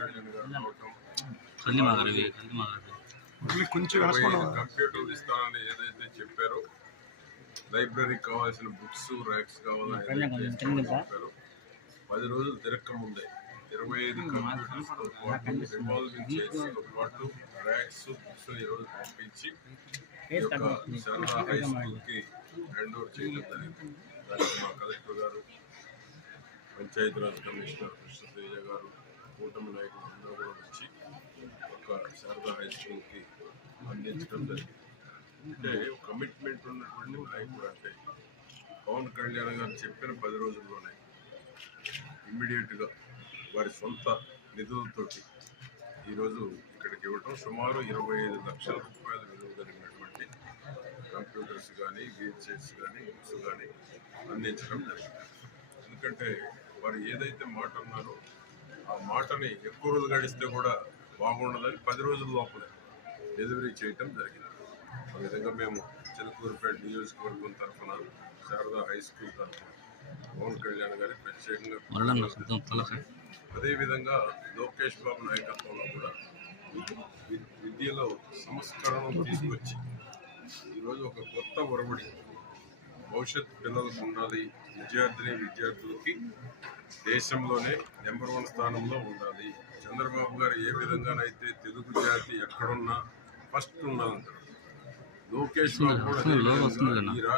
కళ్యాణ్ గారు రావటం, కంప్యూటర్లు ఇస్తానని ఏదైతే చెప్పారో, లైబ్రరీకి కావాల్సిన బుక్స్ ర్యాక్స్ కావాలని చెప్పారో 10 రోజులు తిరక్కముందే 25 కంప్యూటర్స్తో పాటు రివాల్వింగ్ చైర్స్తో పాటు ర్యాక్స్ బుక్స్ ఈరోజు పంపించి శారదా హై స్కూల్కి హ్యాండ్ ఓవర్ చేయడం జరిగింది. దానికి మా కలెక్టర్ గారు, పంచాయతీరాజ్ కమిషనర్ కృష్ణతేజ గారు, కూటమి నాయకులు అందరూ కూడా వచ్చి ఒక శారదా హై స్కూల్కి అందించడం జరిగింది. అంటే కమిట్మెంట్ ఉన్నటువంటి నాయకుడు అంటే పవన్ కళ్యాణ్ గారు చెప్పిన 10 రోజుల్లోనే ఇమ్మీడియట్గా వారి సొంత నిధులతోటి ఈరోజు ఇక్కడికి ఇవ్వటం, సుమారు 25 లక్షల రూపాయల విలువ కలిగినటువంటి కంప్యూటర్స్ కానీ, వీల్ చైర్స్ కానీ, బుక్స్ కానీ అందించడం జరిగింది. ఎందుకంటే వారు ఏదైతే మాట అన్నారో ఆ మాటని ఎక్కువ రోజులు గడిస్తే కూడా బాగుండదని 10 రోజుల లోపలే డెలివరీ చేయటం జరిగింది. ఆ విధంగా మేము చిలకూరుపేట నియోజకవర్గం తరఫున శారదా హై స్కూల్ తరఫున పవన్ కళ్యాణ్ గారికి ప్రత్యేకంగా, అదేవిధంగా లోకేష్ బాబు నాయకత్వంలో కూడా విద్యలో సంస్కరణలు తీసుకొచ్చి ఈరోజు ఒక కొత్త ఒరవడి భవిష్యత్ పిల్లలకు ఉండాలి. విద్యార్థులకి దేశంలోనే నెంబర్ 1 స్థానంలో ఉండాలి. చంద్రబాబు గారు ఏ విధంగానైతే తెలుగు జాతి ఎక్కడున్నా ఫస్ట్ ఉండాలంటారు, లోకేష్ బాబు కూడా ఈ రాష్ట్ర